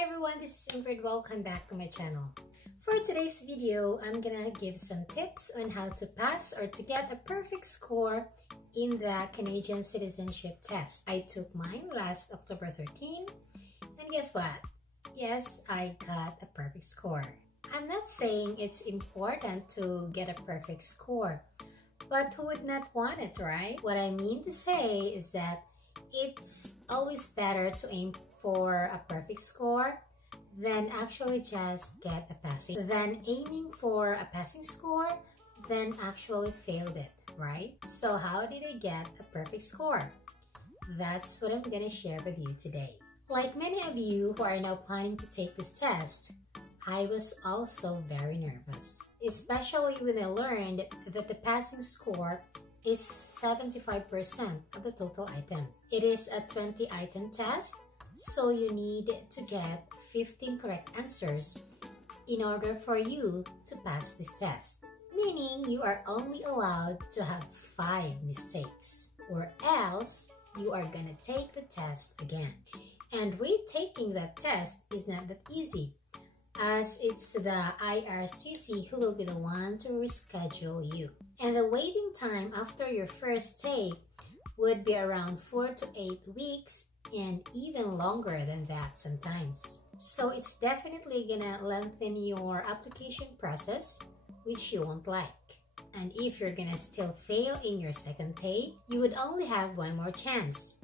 Hi everyone, this is Ingrid. Welcome back to my channel. For today's video, I'm gonna give some tips on how to pass or to get a perfect score in the Canadian Citizenship test. I took mine last October 13, and guess what? Yes, I got a perfect score. I'm not saying it's important to get a perfect score, but who would not want it, right? What I mean to say is that it's always better to aim for a perfect score than actually just get a passing. Than aiming for a passing score, then actually failed it, right? So how did I get a perfect score? That's what I'm gonna share with you today. Like many of you who are now planning to take this test, I was also very nervous, especially when I learned that the passing score is 75% of the total item. It is a 20-item test, so you need to get 15 correct answers in order for you to pass this test. Meaning you are only allowed to have 5 mistakes, or else you are gonna take the test again. And retaking that test is not that easy, as it's the IRCC who will be the one to reschedule you. And the waiting time after your first take would be around 4 to 8 weeks, and even longer than that sometimes. So it's definitely gonna lengthen your application process, which you won't like. And if you're gonna still fail in your second take, you would only have one more chance,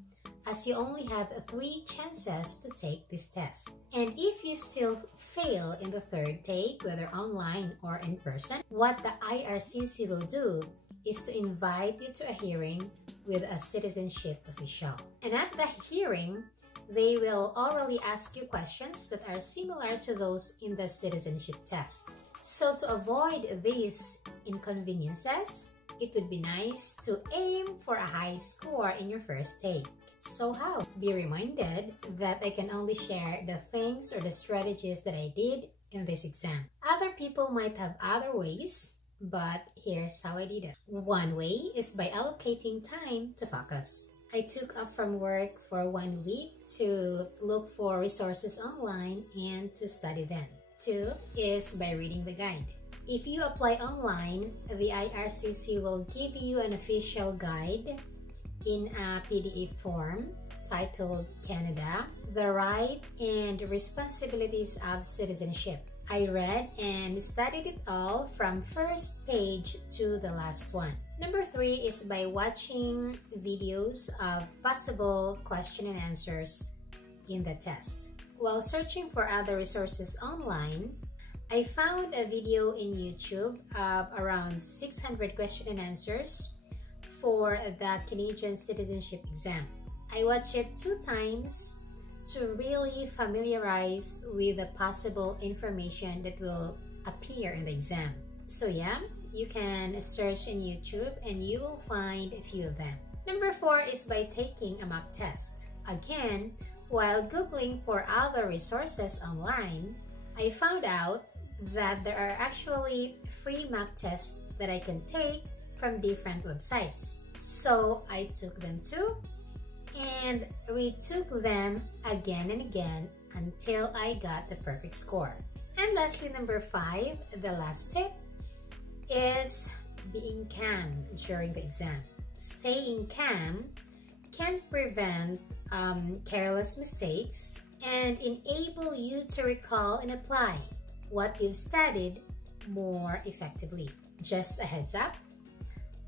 as you only have 3 chances to take this test. And if you still fail in the third take, whether online or in person, what the IRCC will do is to invite you to a hearing with a citizenship official. And at the hearing, they will orally ask you questions that are similar to those in the citizenship test. So to avoid these inconveniences, it would be nice to aim for a high score in your first take. So how? Be reminded that I can only share the things or the strategies that I did in this exam. Other people might have other ways, but here's how I did it. One way is by allocating time to focus. I took off from work for 1 week to look for resources online and to study them. 2 is by reading the guide. If you apply online, the IRCC will give you an official guide in a PDF form titled Canada, the Right and Responsibilities of Citizenship. I read and studied it all from first page to the last one. Number 3 is by watching videos of possible question and answers in the test. While searching for other resources online, I found a video in YouTube of around 600 question and answers for the Canadian Citizenship exam. I watched it 2 times to really familiarize with the possible information that will appear in the exam. So yeah, you can search in YouTube and you will find a few of them. Number 4 is by taking a mock test. Again, while Googling for other resources online, I found out that there are actually free mock tests that I can take from different websites. So I took them too and retook them again and again until I got the perfect score. And lastly, number 5, the last tip, is being calm during the exam. Staying calm can prevent careless mistakes and enable you to recall and apply what you've studied more effectively. Just a heads up,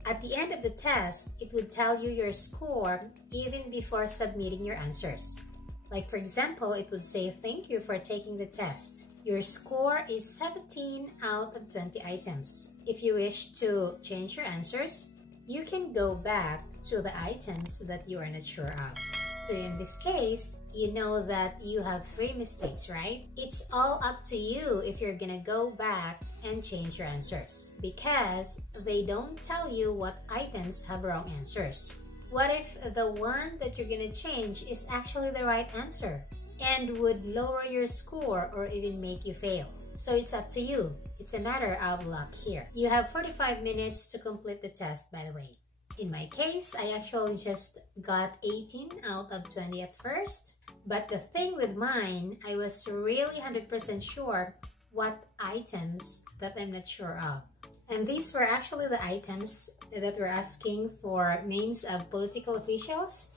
at the end of the test, it would tell you your score even before submitting your answers. Like for example, it would say, "Thank you for taking the test. Your score is 17 out of 20 items. If you wish to change your answers, you can go back to the items that you are not sure of." So in this case, you know that you have 3 mistakes, right? It's all up to you if you're gonna go back and change your answers, because they don't tell you what items have wrong answers. What if the one that you're gonna change is actually the right answer and would lower your score or even make you fail? So it's up to you. It's a matter of luck here. You have 45 minutes to complete the test, by the way. In my case, I actually just got 18 out of 20 at first, But the thing with mine, I was really 100% sure what items that I'm not sure of. And these were actually the items that were asking for names of political officials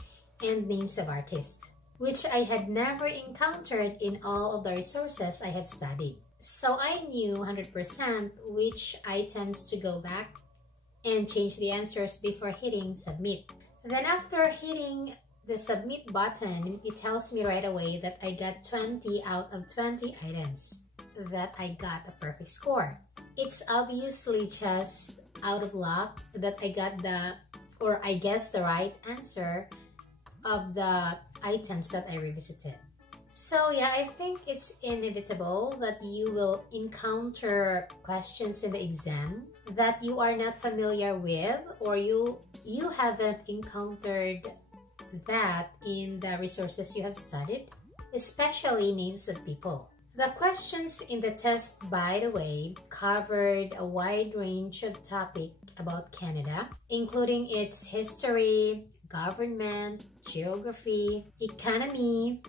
and names of artists, which I had never encountered in all of the resources I have studied. So I knew 100% which items to go back and change the answers before hitting submit. Then after hitting the submit button, it tells me right away that I got 20 out of 20 items, that I got a perfect score. It's obviously just out of luck that I got I guessed the right answer of the items that I revisited. So yeah, I think it's inevitable that you will encounter questions in the exam that you are not familiar with, or you haven't encountered that in the resources you have studied, especially names of people. The questions in the test, by the way, covered a wide range of topics about Canada, including its history, government, geography, economy,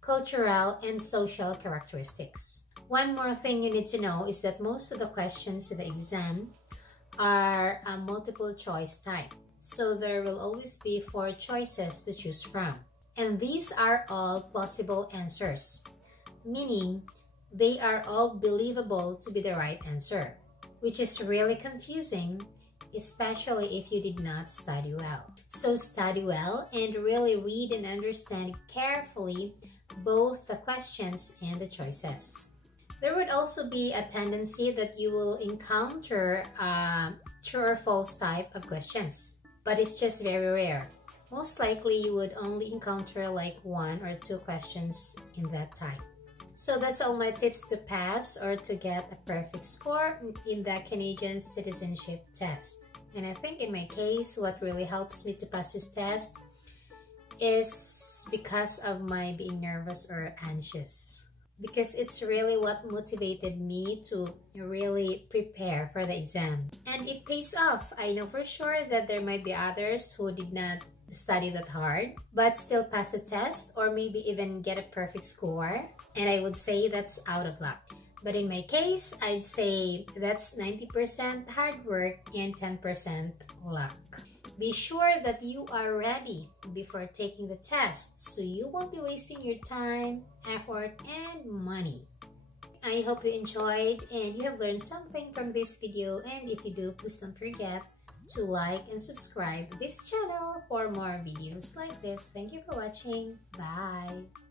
cultural, and social characteristics. One more thing you need to know is that most of the questions in the exam are a multiple choice type. So there will always be 4 choices to choose from. And these are all plausible answers, meaning they are all believable to be the right answer, which is really confusing, especially if you did not study well. So study well and really read and understand carefully both the questions and the choices. There would also be a tendency that you will encounter a true or false type of questions, but it's just very rare. Most likely you would only encounter like 1 or 2 questions in that type. So that's all my tips to pass or to get a perfect score in the Canadian Citizenship test. And I think in my case, what really helps me to pass this test is because of my being nervous or anxious. Because it's really what motivated me to really prepare for the exam. And it pays off. I know for sure that there might be others who did not study that hard, but still pass the test or maybe even get a perfect score. And I would say that's out of luck. But in my case, I'd say that's 90% hard work and 10% luck. Be sure that you are ready before taking the test so you won't be wasting your time, effort, and money. I hope you enjoyed and you have learned something from this video, and if you do, please don't forget to like and subscribe this channel for more videos like this. Thank you for watching. Bye!